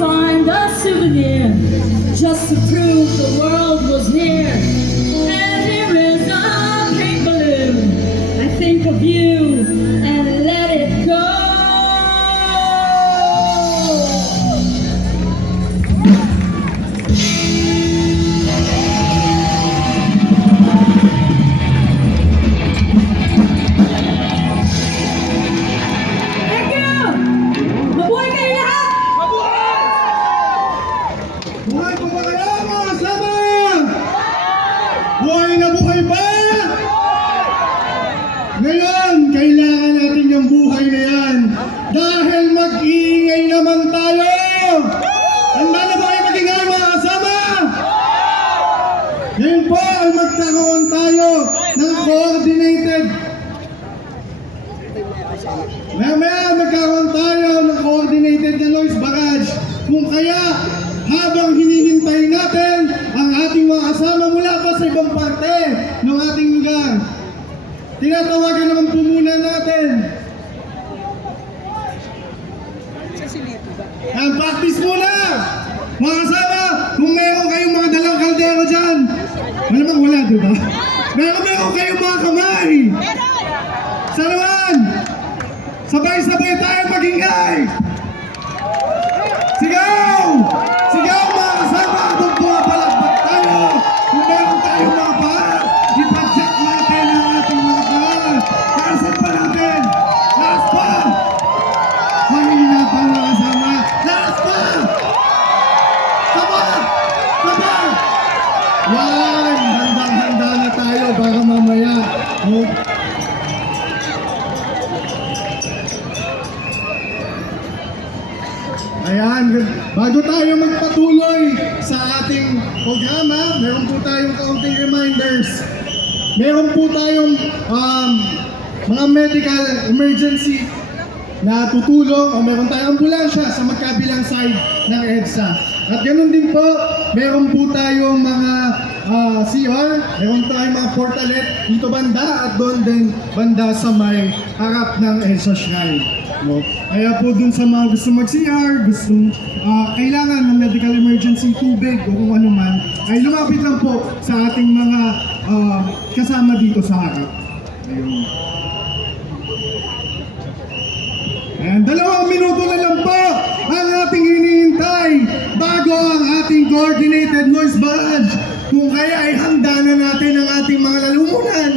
Find a souvenir just to prove the world was near. And here is a pink balloon. I think of you and let it go. Thank you! Mabuhay kayo lahat! Buhay pa ba kayo mga kasama? Buhay na buhay ba? Ngayon, kailangan natin yung buhay na yan dahil mag-iingay naman tayo. Handa na ba kayo mag-ingay mga kasama? Ngayon po ay magkaroon tayo ng coordinated. Maya magkaroon tayo ng coordinated na noise barrage. Kung kaya, habang hinihintay natin ang ating mga kasama mula pa sa ibang parte ng ating lugar, tinatawagan naman po muna natin. Ang practice muna! Mga kasama, kung meron kayong mga dalang kaldero dyan, malamang wala, diba? Meron kayong mga kamay! Sa naman! Sabay-sabay tayo mag-ingay! Sigaw! Sigaw mga kasama! Habang pumapalakpak tayo! Kung meron tayong mga paa, ipa-check natin ang ating mga paa! Kaasan pa natin! Lakas pa! Mahina pa mga kasama! Lakas pa! Sama! Sama! Yan! Handang-handa na tayo para mamaya. Ayan, bago tayo magpatuloy sa ating programa, meron po tayong kaunting reminders. Meron po tayong mga medical emergency na tutulong o meron tayong ambulansya sa magkabilang side ng EDSA. At ganoon din po, meron po tayong mga CR, meron tayong mga portalet dito banda at doon din banda sa may harap ng EDSA Shrine. No? Kaya po dun sa mga gusto mag-CR, gustong kailangan ng medical emergency, tubig o kung ano man, ay lumapit lang po sa ating mga kasama dito sa harap. Ayun. And 2 minuto na lang po ang ating hinihintay bago ang ating coordinated noise barrage. Kung kaya ay handa na natin ang ating mga lalumunan.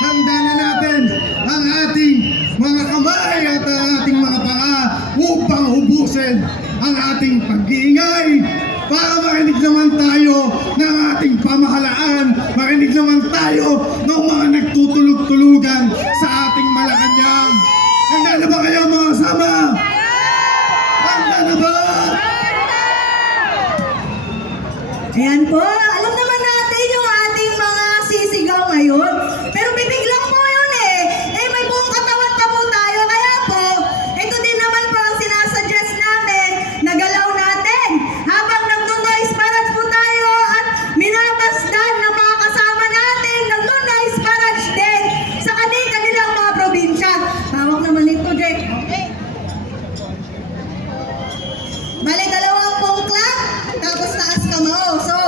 Handa na natin ang ating mga kamay at ang ating mga paa upang ubusin ang ating pag-iingay para marinig naman tayo ng ating pamahalaan, marinig naman tayo ng mga nagtutulog-tulugan sa ating Malacanang. Handa na ba kayo mga kasama? Handa na ba? Ayan po, alam naman natin yung ating mga sisigaw ngayon. Pero bibig lang po yun eh. May buong katawan pa po tayo. Kaya po, ito din naman po ang sinasuggest namin na galaw natin. Habang nagno-noise parage po tayo at minabasdan ng mga kasama natin, nagno-noise parage din sa kanilang mga probinsya. Tawag naman ito, Jack. Bale, 2 pong clap, tapos taas kamao. So,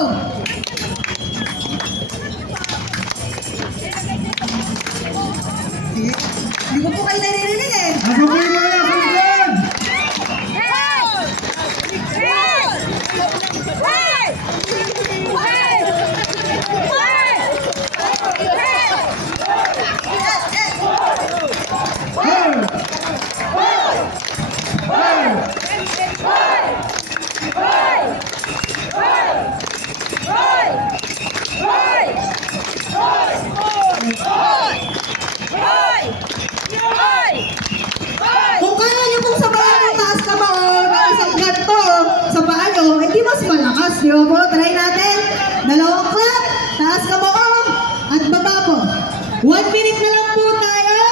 sige. Hindi ko po kayo naririnig eh. Ako po yung mga kaligad! Kung kaya niyo pong sabayan ng taas kamao ng isang ganito sa paa nyo, hindi mas malakas. Di ba po? Try natin. 2 clap, taas kamao, at baba po. 1 minute na lang po tayo.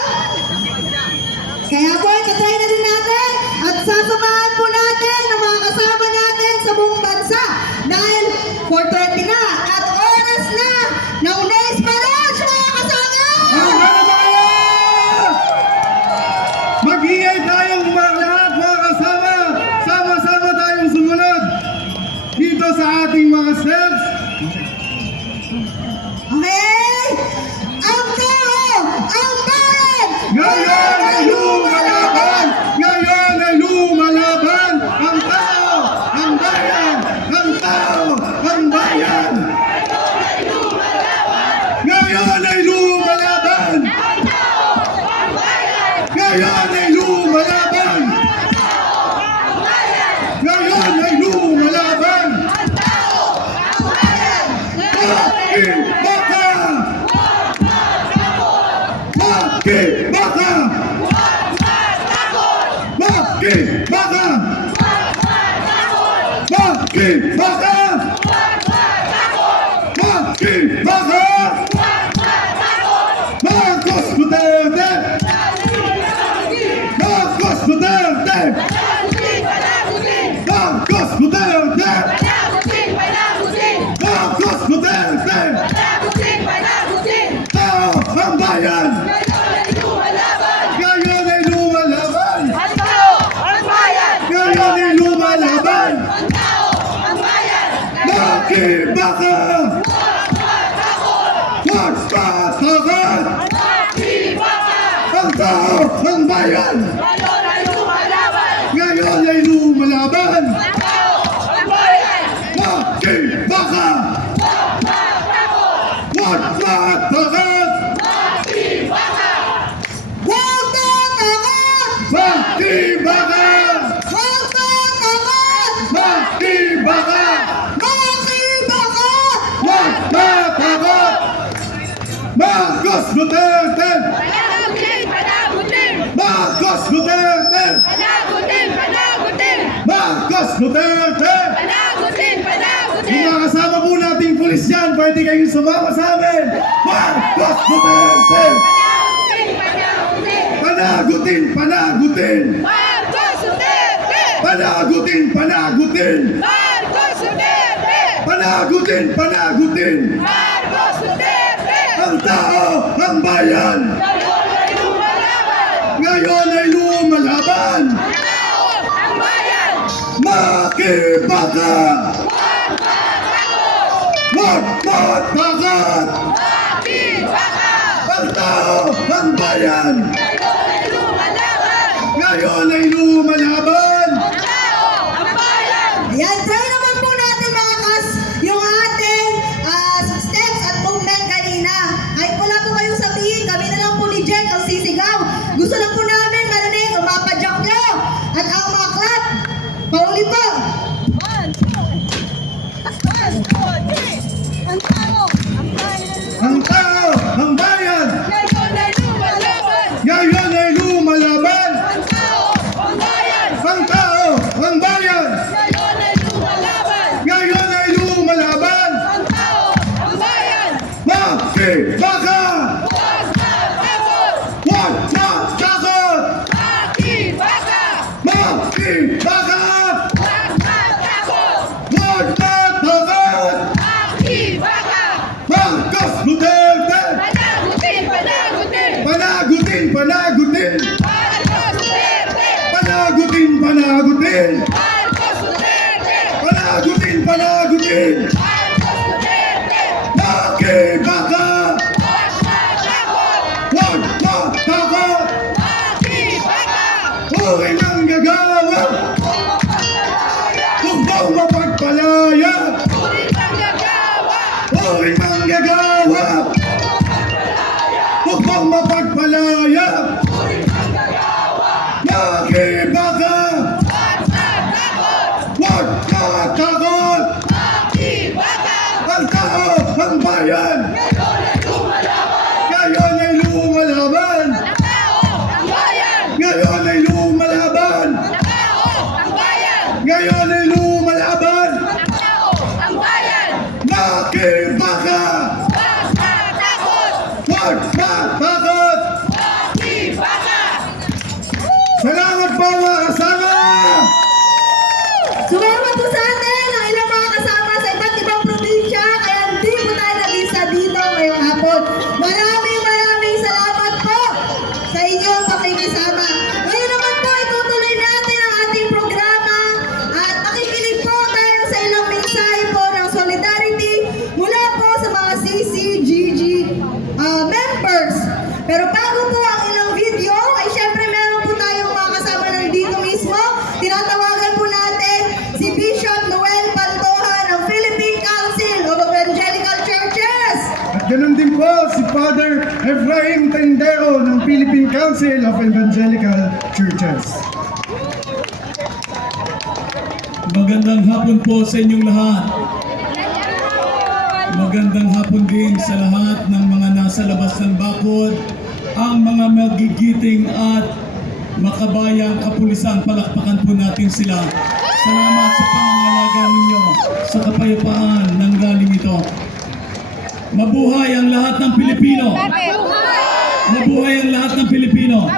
Kaya po, itatry na din natin at sasamahan po natin ang mga kasama natin sa buong bansa. Dahil 4:30 na at oras na ng noise barrage, mga kasama! Handa na ba kayo? Mag-iingay tayong lahat mga kasama. Sama-sama tayong sumunod dito sa ating mga steps. Okay? Ang tao! Ang bayan! Ngayon ay lumalaban! Ngayon ay lumalaban! Ang tao! Ang bayan! Ang tao! Ang bayan! Ngayon ay lumalaban! Ngayon ay lumalaban! Ngayon ay lumalaban! Bakit baka? Bakit baka? Bakit baka? Bakit baka? Bakit baka? Marcos Duterte! Marcos Duterte! Marcos Duterte! Marcos Duterte! Tao ang bayan! Ngayon ay lumalaban! Ngayon ay lumalaban! Bakit baka? Huwag patakot! Ang tao ang bayan! Ngayon ay lumalaban! Bakit baka? Huwag patakot! Huwag tatakot! Bakit baka? Huwag tatakot! Bakit baka? Bakit baka? Huwag patakot! Marcos Duterte! Marcos Duterte! Marcos Duterte! Yung mga kasama po nating pulis yan, pwede kayong sumama sa amin! Marcos Duterte! Panagutin! Panagutin! Panagutin! Panagutin! Panagutin! Panagutin! Ang tao! Ang bayan! Ngayon ay lumalaban! Makibaka! Huwag matakot! Ang tao, ang bayan! Ngayon ay lumalaban! Ayan, try naman po natin mga kas yung ating steps at movement kanina. Kahit wala po kayong sabihin, kami na lang po ni Jen ang sisigaw. Gusto lang po namin marinig ang mapadyak nyo. At ang mga clap, paulit po. Ang tao, ang bayan! Ngayon ay lumalaban! Ang tao, ang bayan! Ngayon ay lumalaban! Makibaka! Huwag matakot! Makibaka! Huwag matakot! Marcos Duterte! Panagutin! Panagutin! Panagutin! Panagutin! Panagutin! Panagutin! Makibaka! Huwag matakot! Uri manggagawa! Huwag mong mapagpalaya! Uri manggagawa! Huwag mong mapagpalaya! Makibaka! Huwag matakot! Ang tao, ang bayan! Ngayon ay lumalaban! Ngayon ay lumalaban! Ngayon ay lumalaban! Makibaka! Huwag matakot! Salamat po mga kasama! Sumama po sa atin ang ilang mga kasama sa iba't ibang probinsya, kaya hindi po tayo nag-isa dito ngayong hapon. Maraming salamat po sa inyong pakikisama. Ngayon naman po, itutuloy natin ang ating programa at nakikinig po tayo sa ilang mensahe po ng solidarity mula po sa mga CCGG members. Pero bago po ang ilang video, ay syempre meron po tayong mga kasama nandito mismo. Tinatawagan po natin si Bishop Noel Pantoja ng Philippine Council of Evangelical Churches. At ganun din po si Father Efraim Tendero ng Philippine Council of Evangelical Churches. Magandang hapon po sa inyong lahat. Magandang hapon din sa lahat ng mga nasa labas ng bakod, ang mga magigiting at makabayang kapulisan. Palakpakan po natin sila. Salamat sa pangangalaga ninyo sa kapayapaan ng galing ito. Mabuhay ang lahat ng Pilipino! Mabuhay ang lahat ng Pilipino!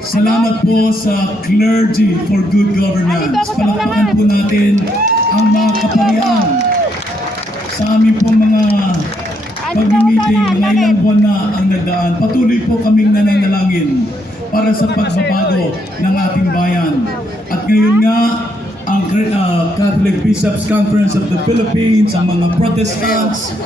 Salamat po sa Clergy for Good Governance. Palakpakan po natin ang mga kaparian sa aming po mga pag-meeting. Mga ilang buwan na ang nagdaan. Patuloy po kaming nananalangin para sa pagbabago ng ating bayan. At ngayon nga, ang Catholic Bishops' Conference of the Philippines, ang mga Protestants,